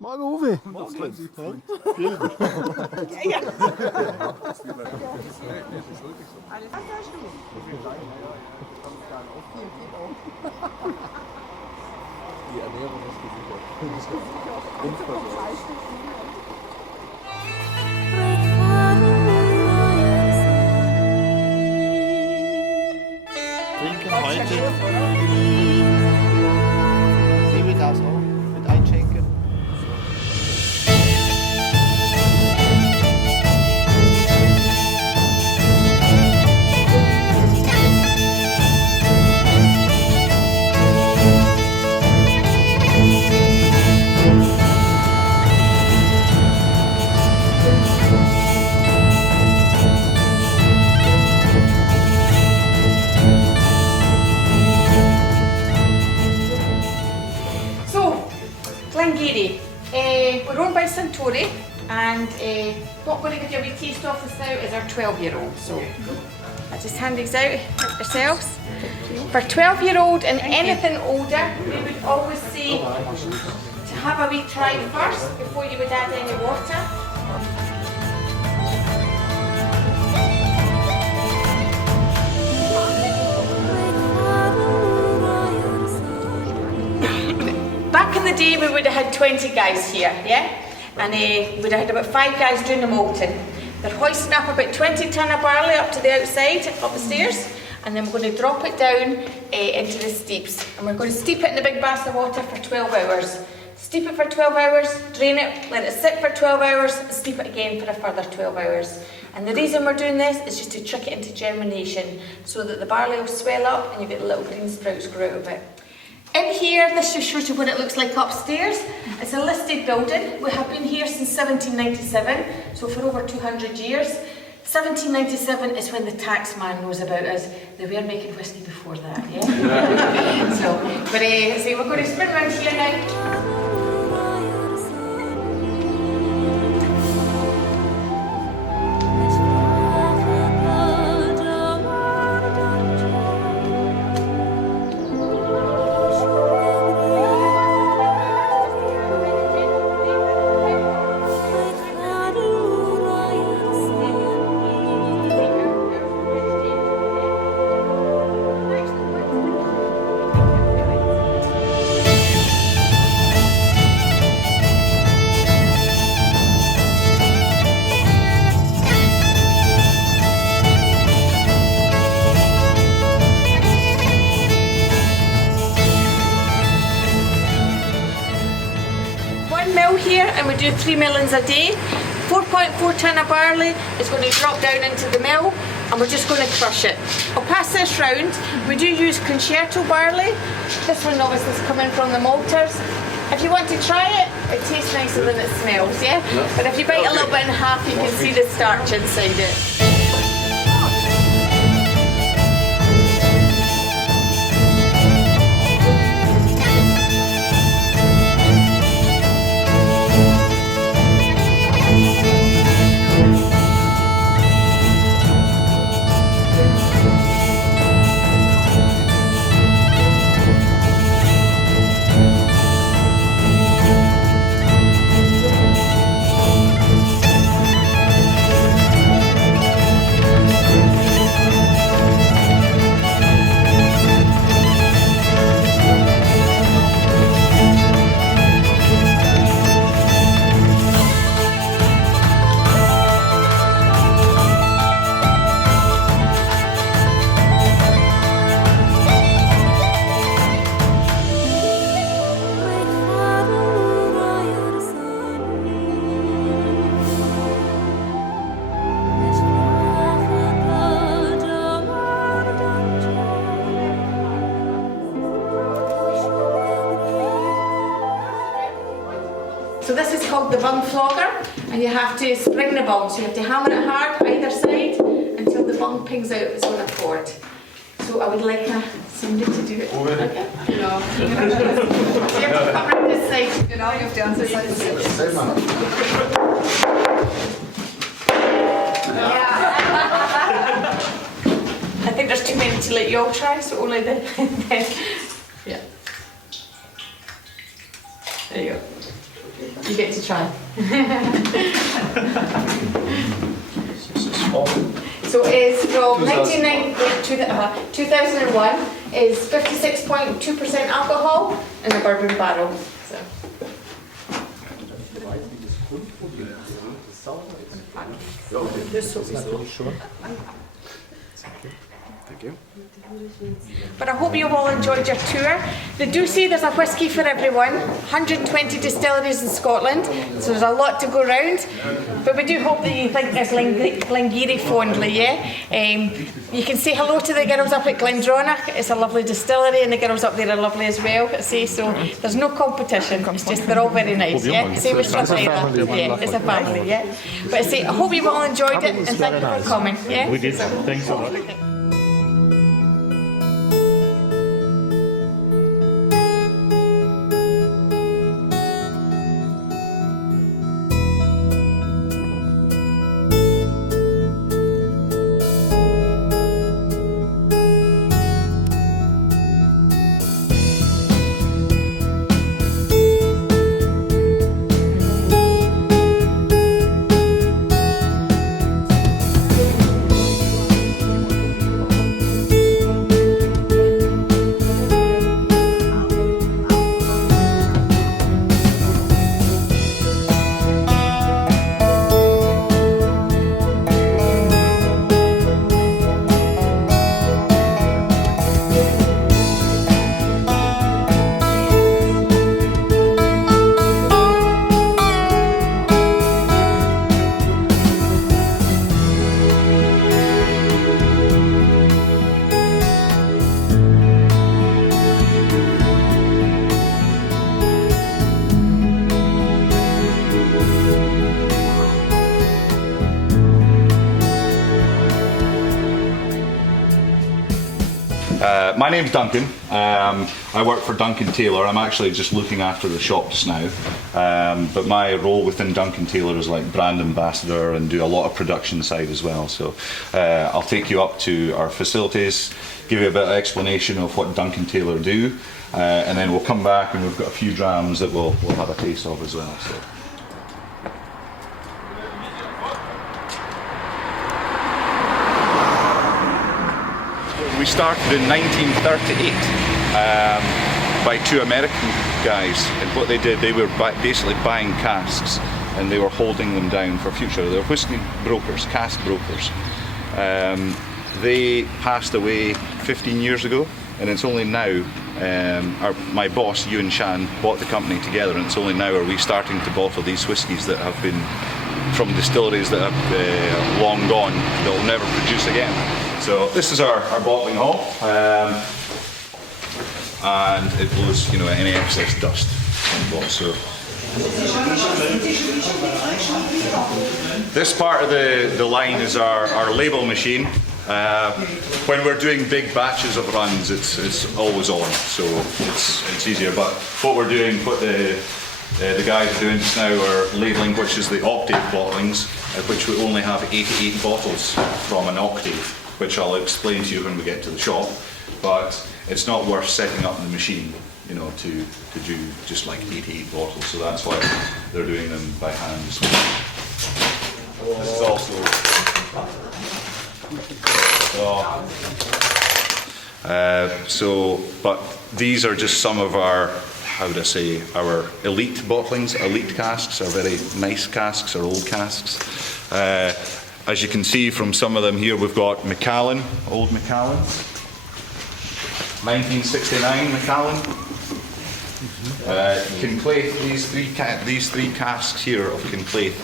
Morgen, Uwe. Morgen. Ja. Die Ernährung ist gesichert. Trinken heute 7.000 Euro mit Einschenken. We're owned by Suntory, and what we're going to give you a taste of this now is our 12-year-old. So I'll just hand these out ourselves. For 12-year-old and anything older, we would always say to have a wee try first before you would add any water. Back in the day, we would have had 20 guys here, yeah? And we would have had about 5 guys doing the malting. They're hoisting up about 20 tonne of barley up to the outside, up the stairs, and then we're going to drop it down into the steeps. And we're going to steep it in the big bath of water for 12 hours. Steep it for 12 hours, drain it, let it sit for 12 hours, steep it again for a further 12 hours. And the reason we're doing this is just to trick it into germination, so that the barley will swell up and you get the little green sprouts grow out of it. In here, this just shows you what it looks like upstairs. It's a listed building. We have been here since 1797, so for over 200 years. 1797 is when the tax man knows about us. They were making whisky before that, yeah? So we're going to spin around here now. And we do 3 millings a day. 4.4 tonne of barley is going to drop down into the mill, and we're just going to crush it. I'll pass this round. We do use concerto barley. This one obviously is coming from the malters. If you want to try it, it tastes nicer than it smells, yeah? But if you bite a little bit in half, you can see the starch inside it. So this is called the bung flogger, and you have to spring the bung, so you have to hammer it hard either side until the bung pings out of its own accord. So I would like somebody to do it. Okay? No. So you have to come around this side. Genau, you have to answer this side. I think there's too many to let you all try, so only the yeah. There you go. You get to try. So it's from 2001 is 56.2% alcohol in a bourbon barrel. So. Thank you. But I hope you've all enjoyed your tour. They do say there's a whisky for everyone, 120 distilleries in Scotland, so there's a lot to go around. But we do hope that you think there's Glengarry fondly, yeah? You can say hello to the girls up at Glendronach. It's a lovely distillery, and the girls up there are lovely as well. So there's no competition. It's just they're all very nice, yeah? Same with Strathisla. Yeah, it's a family, yeah? But I hope you've all enjoyed it, and thank you for coming, yeah? We did. Thanks a lot. My name's Duncan. I work for Duncan Taylor. I'm actually just looking after the shops now. But my role within Duncan Taylor is like brand ambassador and do a lot of production side as well. So I'll take you up to our facilities, give you a bit of explanation of what Duncan Taylor do, and then we'll come back and we've got a few drams that we'll have a taste of as well. So. We started in 1938 by two American guys, and what they did, they were basically buying casks and they were holding them down for future. They were whiskey brokers, cask brokers. They passed away 15 years ago, and it's only now, my boss, Ewan Shan, bought the company together, and it's only now are we starting to bottle these whiskies that have been from distilleries that have long gone, that will never produce again. So this is our bottling hall, and it blows, any excess dust on board. So this part of the line is our label machine. When we're doing big batches of runs, it's always on, so it's easier. But what we're doing, what the guys are doing just now are labelling, which is the octave bottlings, which we only have 88 bottles from an octave, which I'll explain to you when we get to the shop. But it's not worth setting up the machine, to do just like 88 bottles. So that's why they're doing them by hand. This is also. But these are just some of our, our elite bottlings, elite casks, our very nice casks, our old casks. As you can see from some of them here, we've got Macallan, old Macallan, 1969 Macallan. Kinplaith, these three casks here of Kinplaith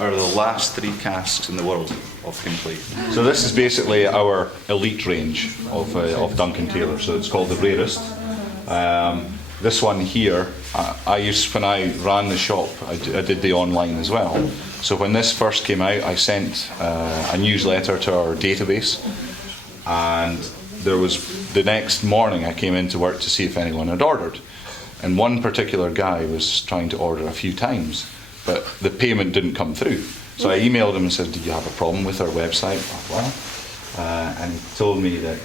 are the last three casks in the world of Kinplaith. So this is basically our elite range of Duncan Taylor. So it's called the rarest. This one here, when I ran the shop, I did the online as well. So when this first came out, I sent a newsletter to our database, and the next morning I came into work to see if anyone had ordered. And one particular guy was trying to order a few times, but the payment didn't come through. So I emailed him and said, "Did you have a problem with our website?" And he told me that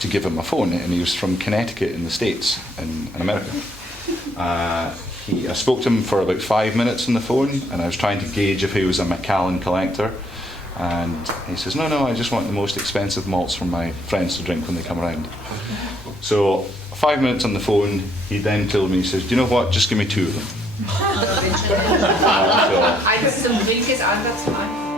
to give him a phone, and he was from Connecticut in the States, in America. I spoke to him for about 5 minutes on the phone, and I was trying to gauge if he was a Macallan collector. And he says, no, I just want the most expensive malts for my friends to drink when they come around. So 5 minutes on the phone, he then told me, he says, do you know what, just give me 2 of them. Eins zum Trinkes, anders zum Ein.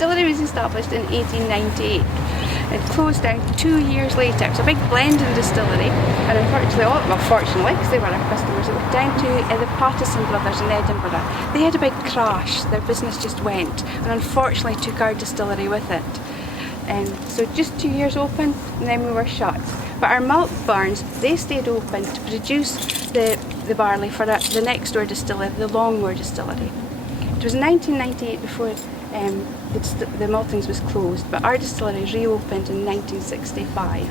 distillery was established in 1898. It closed down 2 years later. It was a big blending distillery, and fortunately, because they were our customers, it went down to the Pattison brothers in Edinburgh. They had a big crash. Their business just went, and unfortunately took our distillery with it. So just 2 years open, and then we were shut. But our malt barns, they stayed open to produce the barley for the next door distillery, the Longmoor distillery. It was 1998 before the maltings was closed, but our distillery reopened in 1965.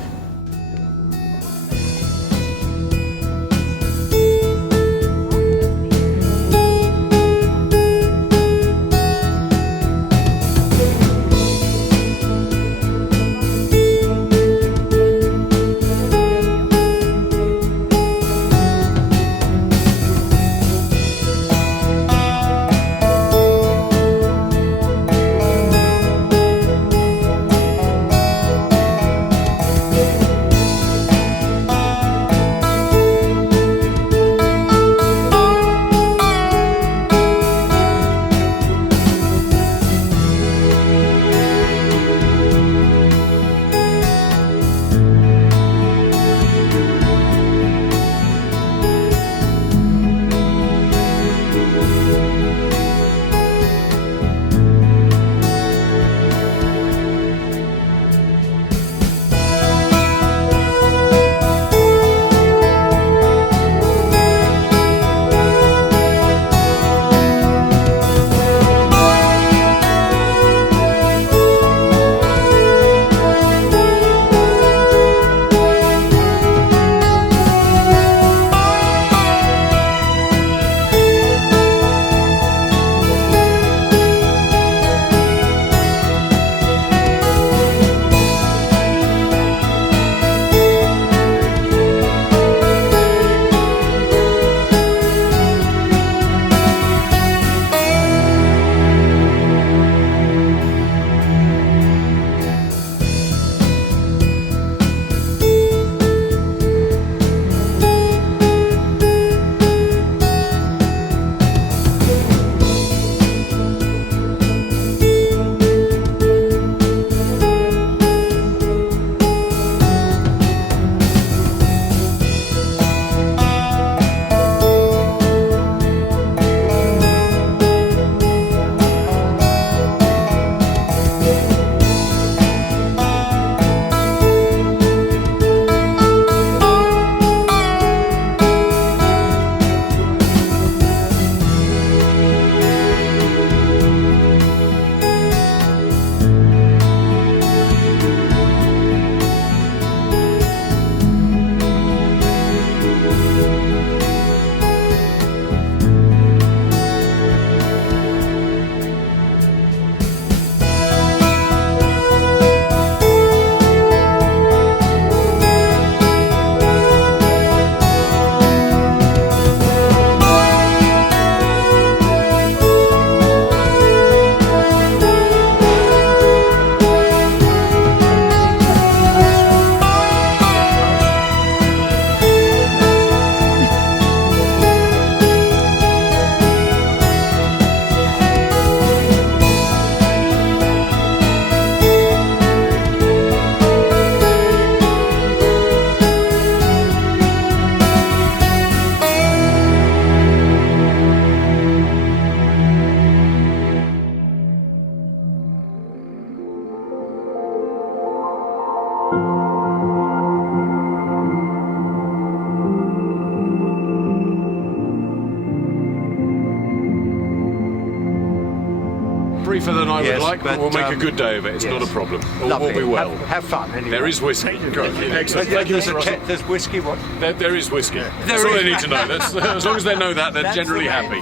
like, but we'll make a good day of it. It's not a problem. All will be well. Have fun anyway. There is whiskey. Excellent. Thank you, Mr. Russell. There's whiskey, what? There is whiskey. That's all they need to know. As long as they know that, they're generally happy.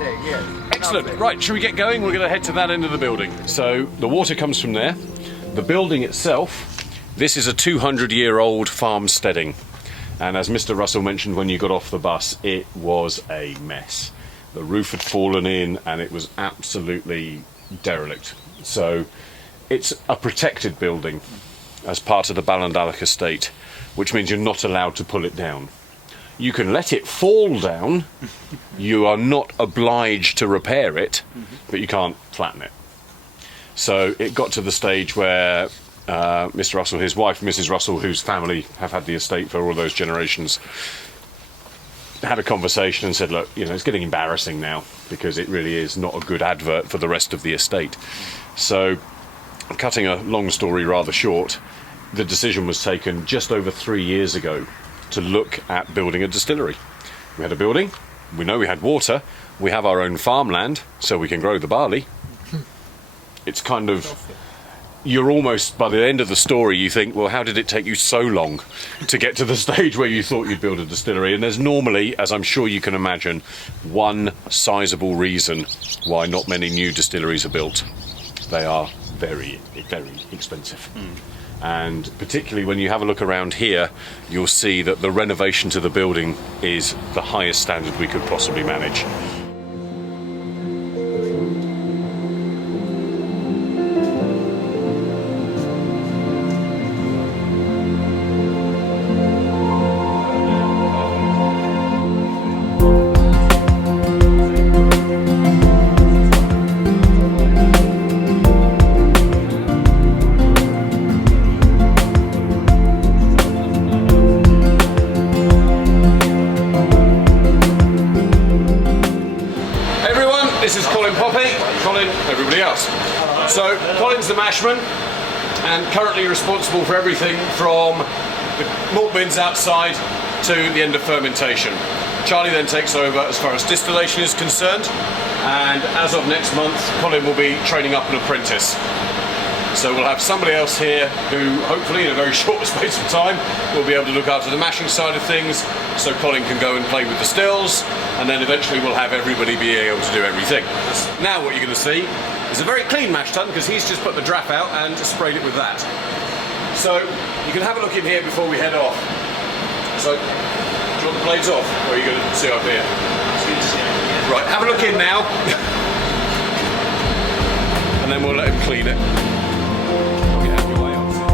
Excellent. Right, should we get going? We're going to head to that end of the building. So the water comes from there. The building itself, this is a 200-year-old farmsteading. And as Mr. Russell mentioned when you got off the bus, it was a mess. The roof had fallen in and it was absolutely derelict. So it's a protected building as part of the Ballandalloch estate, which means you're not allowed to pull it down. You can let it fall down, you are not obliged to repair it, but you can't flatten it. So it got to the stage where Mr. Russell, his wife, Mrs. Russell, whose family have had the estate for all those generations, had a conversation and said, look, you know, it's getting embarrassing now because it really is not a good advert for the rest of the estate. So, cutting a long story rather short, the decision was taken just over 3 years ago to look at building a distillery. We had a building, we know we had water, we have our own farmland, so we can grow the barley. It's kind of, you're almost, by the end of the story, you think, well, how did it take you so long to get to the stage where you thought you'd build a distillery? And there's normally, as I'm sure you can imagine, one sizable reason why not many new distilleries are built. They are very, very expensive. And particularly when you have a look around here, you'll see that the renovation to the building is the highest standard we could possibly manage. So Colin's the mashman and currently responsible for everything from the malt bins outside to the end of fermentation. Charlie then takes over as far as distillation is concerned, and as of next month Colin will be training up an apprentice. So we'll have somebody else here who hopefully in a very short space of time will be able to look after the mashing side of things, so Colin can go and play with the stills, and then eventually we'll have everybody being able to do everything. Now what you're going to see is a very clean mash tun, because he's just put the draff out and sprayed it with that. So you can have a look in here before we head off. So do you want the blades off, or are you going to see up here? Right, have a look in now. And then we'll let him clean it. Get out of your way, obviously.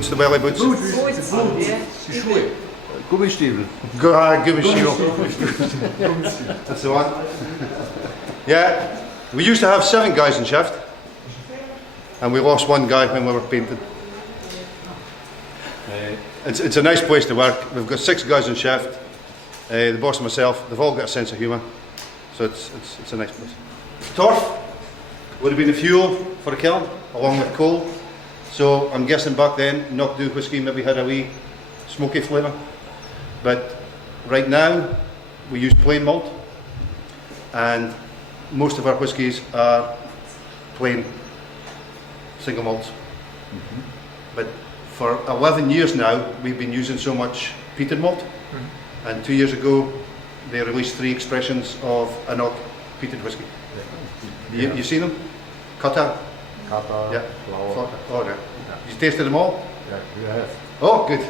boots, the welly boots. Gummistiefel. Gummistiefel. That's the one. Yeah, we used to have 7 guys in shift, and we lost 1 guy when we were painting. It's a nice place to work. We've got 6 guys in shift. The boss and myself, they've all got a sense of humour, so it's a nice place. Turf would have been the fuel for the kiln, along with coal. So I'm guessing back then, AnCnoc do whisky maybe had a wee smoky flavour. But right now, we use plain malt, and most of our whiskies are plain single malts. But for 11 years now, we've been using so much peated malt. And 2 years ago, they released 3 expressions of AnCnoc peated whisky. You seen them? Kata? Kata, Yeah. flower. Oh, yeah. You tasted them all? Yeah, you have. Oh, good.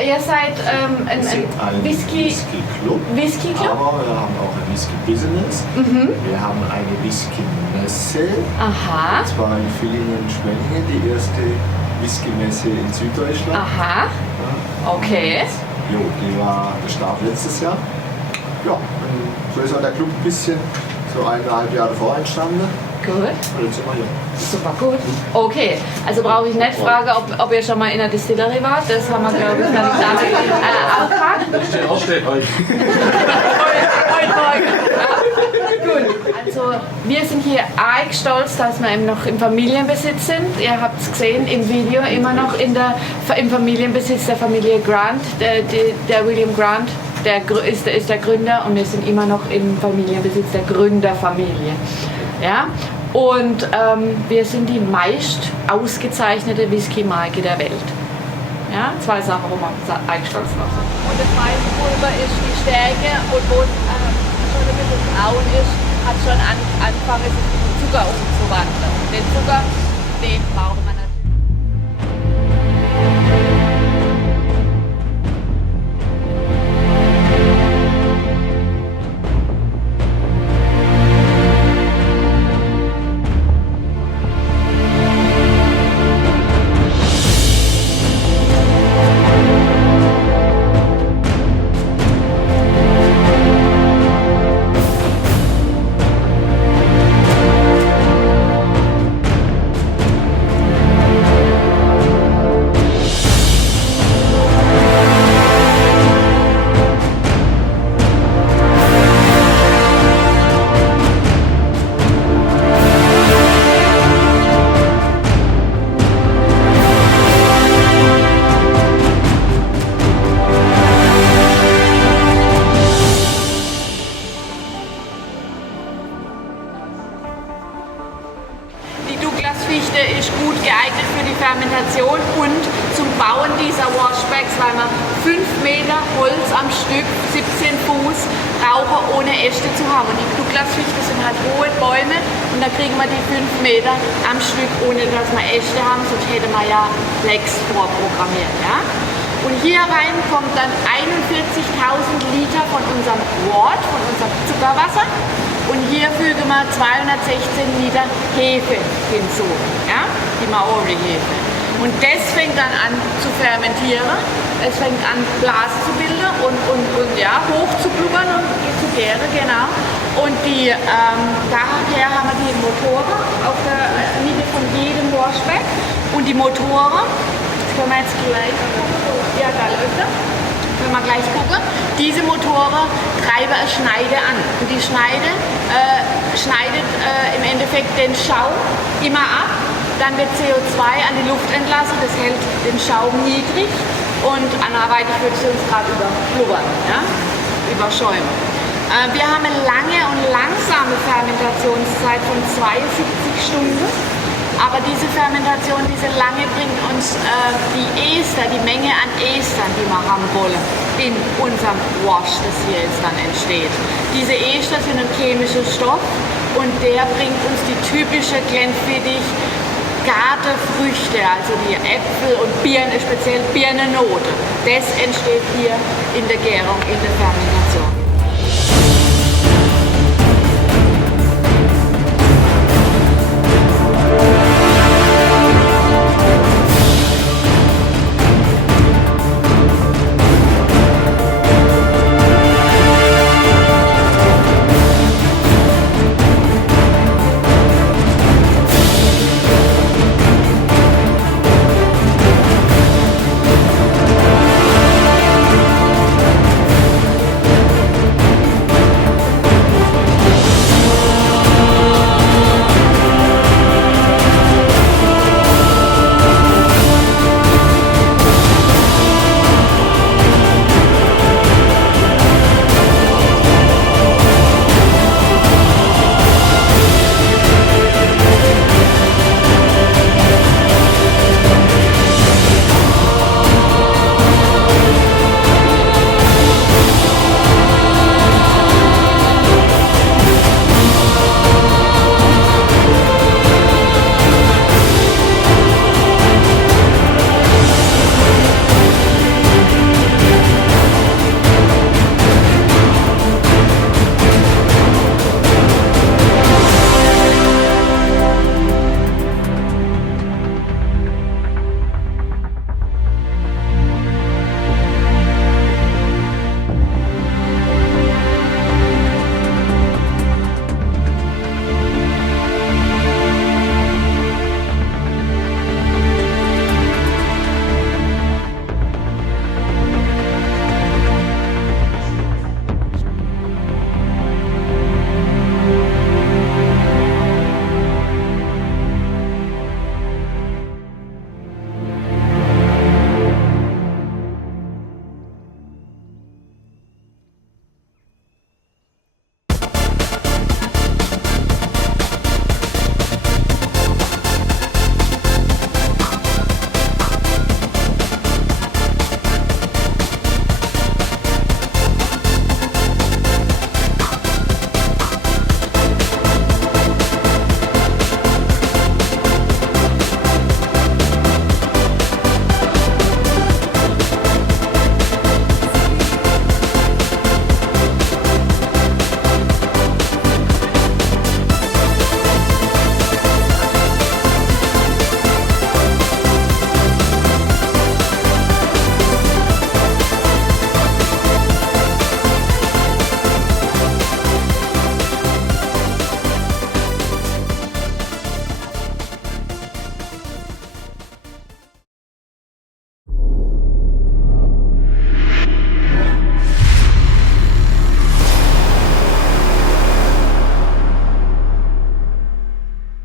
ihr seid ein Whisky Club. Whisky Club? Aber wir haben auch ein Whisky Business. Wir haben eine Whisky Messe. Aha. Und zwar in Villingen-Schwenningen, die erste Whisky Messe in Süddeutschland. Aha. Ja. Okay. Und, jo, die war der Start letztes Jahr. Ja, und so ist auch der Club ein bisschen so 1,5 Jahre davor entstanden. Gut. Und jetzt sind wir hier. Super gut. Okay, also brauche ich nicht fragen, ob ihr schon mal in der Distillery wart. Das haben wir, glaube ich, noch nicht auch gehabt. Aussteht heute. Gut, also wir sind hier arg stolz, dass wir eben noch im Familienbesitz sind. Ihr habt es gesehen im Video, immer noch im Familienbesitz der Familie Grant, der William Grant. Ist der Gründer und wir sind immer noch im Familienbesitz der Gründerfamilie. Ja? Und wir sind die meist ausgezeichnete Whisky-Marke der Welt. Ja? 2 Sachen, wo wir eigentlich stolz drauf sind. Und das Weißpulver ist die Stärke und wo es schon ein bisschen braun ist, hat schon angefangen, es in Zucker umzuwandeln. Den Zucker, den brauchen wir natürlich. Fermentation und zum Bauen dieser Washbacks, weil wir 5 Meter Holz am Stück, 17 Fuß, brauchen, ohne Äste zu haben. Und die Douglasfichten sind halt hohe Bäume und da kriegen wir die 5 Meter am Stück, ohne dass wir Äste haben, sonst hätte man ja Blacks vorprogrammiert. Ja? Und hier rein kommt dann 41.000 Liter von unserem Wort, von unserem Zuckerwasser. Und hier fügen wir 216 Liter Hefe hinzu, ja? Die Maori-Hefe. Und das fängt dann an zu fermentieren. Es fängt an, Blasen zu bilden und ja, hoch zu blubbern und zu gären, genau. Und daher haben wir die Motoren auf der Mitte von jedem Washback. Und die Motoren, das können wir jetzt gleich gucken, ja, da läuft er. Wenn wir gleich gucken, diese Motoren treiben eine Schneide an. Und die Schneide schneidet im Endeffekt den Schaum immer ab. Dann wird CO2 an die Luft entlassen, das hält den Schaum niedrig. Und anderweitig würde es uns gerade überblubbern, ja? Überschäumen. Wir haben eine lange und langsame Fermentationszeit von 72 Stunden. Aber diese Fermentation, diese lange, bringt uns die Ester, die Menge an Estern, die wir haben wollen, in unserem Wash, das hier jetzt dann entsteht. Diese Ester sind ein chemischer Stoff und der bringt uns die typische Glenfiddich Gartenfrüchte, also die Äpfel und Birnen, speziell Birnennote. Das entsteht hier in der Gärung, in der Fermentation.